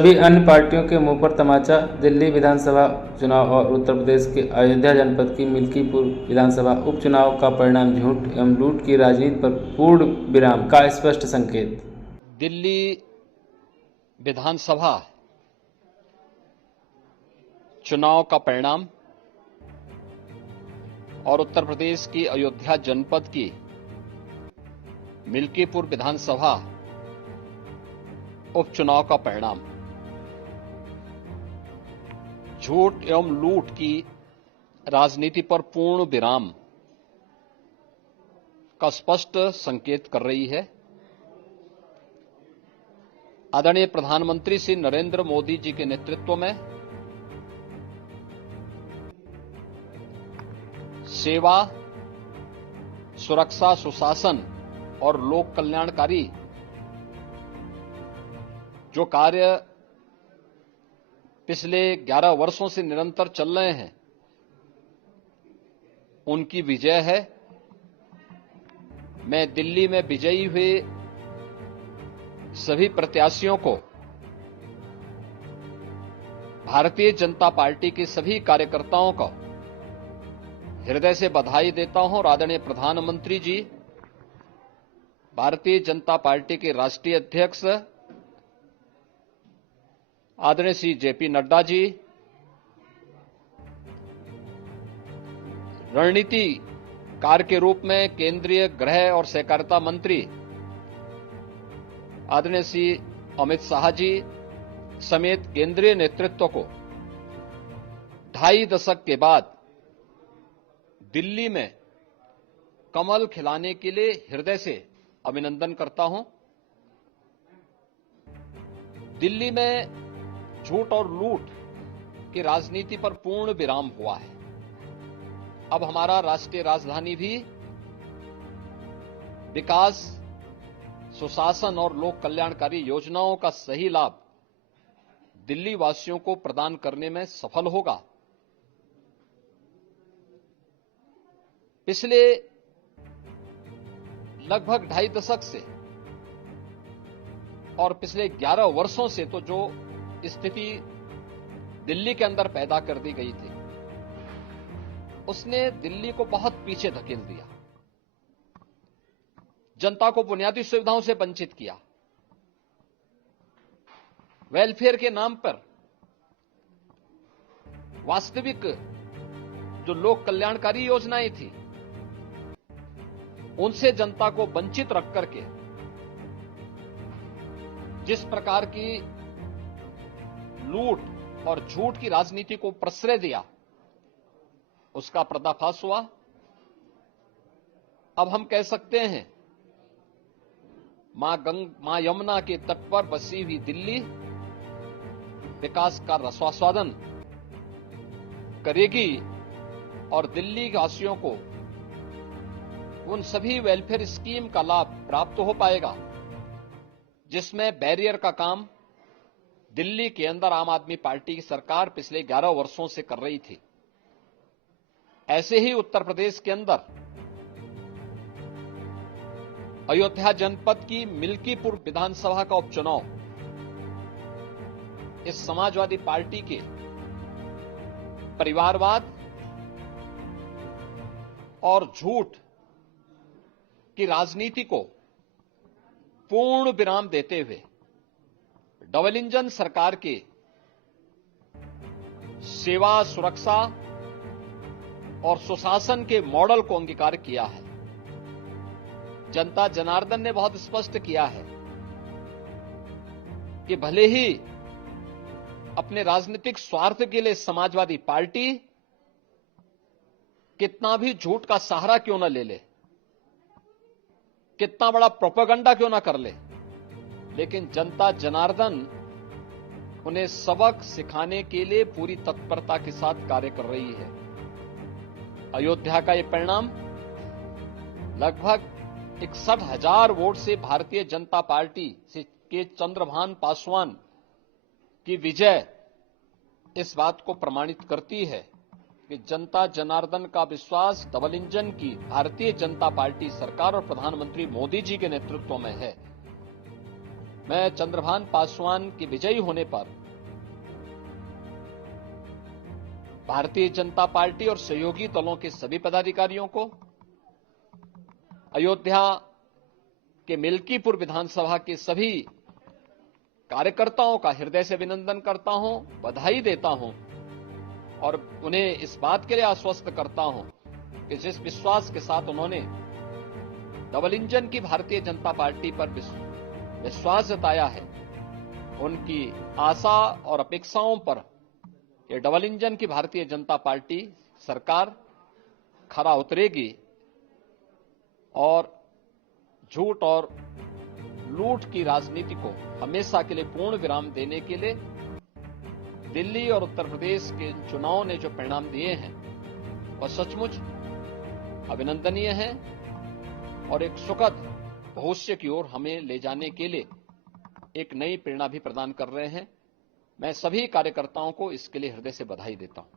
सभी अन्य पार्टियों के मुंह पर तमाचा। दिल्ली विधानसभा चुनाव और उत्तर प्रदेश के अयोध्या जनपद की मिल्कीपुर विधानसभा उपचुनाव का परिणाम झूठ एवं लूट की राजनीति पर पूर्ण विराम का स्पष्ट संकेत। दिल्ली विधानसभा चुनाव का परिणाम और उत्तर प्रदेश की अयोध्या जनपद की मिल्कीपुर विधानसभा उपचुनाव का परिणाम झूठ एवं लूट की राजनीति पर पूर्ण विराम का स्पष्ट संकेत कर रही है। आदरणीय प्रधानमंत्री श्री नरेंद्र मोदी जी के नेतृत्व में सेवा, सुरक्षा, सुशासन और लोक कल्याणकारी जो कार्य पिछले 11 वर्षों से निरंतर चल रहे हैं, उनकी विजय है। मैं दिल्ली में विजयी हुए सभी प्रत्याशियों को, भारतीय जनता पार्टी के सभी कार्यकर्ताओं को हृदय से बधाई देता हूं और आदरणीय प्रधानमंत्री जी, भारतीय जनता पार्टी के राष्ट्रीय अध्यक्ष आदरणीय श्री जेपी नड्डा जी, रणनीतिकार के रूप में केंद्रीय गृह और सहकारिता मंत्री आदरणीय श्री अमित शाह जी समेत केंद्रीय नेतृत्व को 2.5 दशक के बाद दिल्ली में कमल खिलाने के लिए हृदय से अभिनंदन करता हूं। दिल्ली में झूठ और लूट की राजनीति पर पूर्ण विराम हुआ है। अब हमारा राष्ट्रीय राजधानी भी विकास, सुशासन और लोक कल्याणकारी योजनाओं का सही लाभ दिल्ली वासियों को प्रदान करने में सफल होगा। पिछले लगभग 2.5 दशक से और पिछले 11 वर्षों से तो जो स्थिति दिल्ली के अंदर पैदा कर दी गई थी, उसने दिल्ली को बहुत पीछे धकेल दिया, जनता को बुनियादी सुविधाओं से वंचित किया। वेलफेयर के नाम पर वास्तविक जो लोक कल्याणकारी योजनाएं थी, उनसे जनता को वंचित रख करके जिस प्रकार की लूट और झूठ की राजनीति को प्रश्रय दिया, उसका पर्दाफाश हुआ। अब हम कह सकते हैं मां यमुना के तट पर बसी हुई दिल्ली विकास का रसास्वादन करेगी और दिल्ली वासियों को उन सभी वेलफेयर स्कीम का लाभ प्राप्त हो पाएगा जिसमें बैरियर का काम दिल्ली के अंदर आम आदमी पार्टी की सरकार पिछले 11 वर्षों से कर रही थी। ऐसे ही उत्तर प्रदेश के अंदर अयोध्या जनपद की मिल्कीपुर विधानसभा का उपचुनाव इस समाजवादी पार्टी के परिवारवाद और झूठ की राजनीति को पूर्ण विराम देते हुए डबल इंजन सरकार के सेवा, सुरक्षा और सुशासन के मॉडल को अंगीकार किया है। जनता जनार्दन ने बहुत स्पष्ट किया है कि भले ही अपने राजनीतिक स्वार्थ के लिए समाजवादी पार्टी कितना भी झूठ का सहारा क्यों न ले ले, कितना बड़ा प्रोपेगेंडा क्यों ना कर ले, लेकिन जनता जनार्दन उन्हें सबक सिखाने के लिए पूरी तत्परता के साथ कार्य कर रही है। अयोध्या का यह परिणाम लगभग 61,000 वोट से भारतीय जनता पार्टी के चंद्रभान पासवान की विजय इस बात को प्रमाणित करती है कि जनता जनार्दन का विश्वास डबल इंजन की भारतीय जनता पार्टी सरकार और प्रधानमंत्री मोदी जी के नेतृत्व में है। मैं चंद्रभान पासवान के विजयी होने पर भारतीय जनता पार्टी और सहयोगी दलों के सभी पदाधिकारियों को, अयोध्या के मिल्कीपुर विधानसभा के सभी कार्यकर्ताओं का हृदय से अभिनंदन करता हूं, बधाई देता हूं और उन्हें इस बात के लिए आश्वस्त करता हूं कि जिस विश्वास के साथ उन्होंने डबल इंजन की भारतीय जनता पार्टी पर विश्वास जताया है, उनकी आशा और अपेक्षाओं पर ये डबल इंजन की भारतीय जनता पार्टी सरकार खरा उतरेगी और झूठ और लूट की राजनीति को हमेशा के लिए पूर्ण विराम देने के लिए दिल्ली और उत्तर प्रदेश के चुनावों ने जो परिणाम दिए हैं वह सचमुच अभिनंदनीय हैं और एक सुखद भविष्य की ओर हमें ले जाने के लिए एक नई प्रेरणा भी प्रदान कर रहे हैं। मैं सभी कार्यकर्ताओं को इसके लिए हृदय से बधाई देता हूं।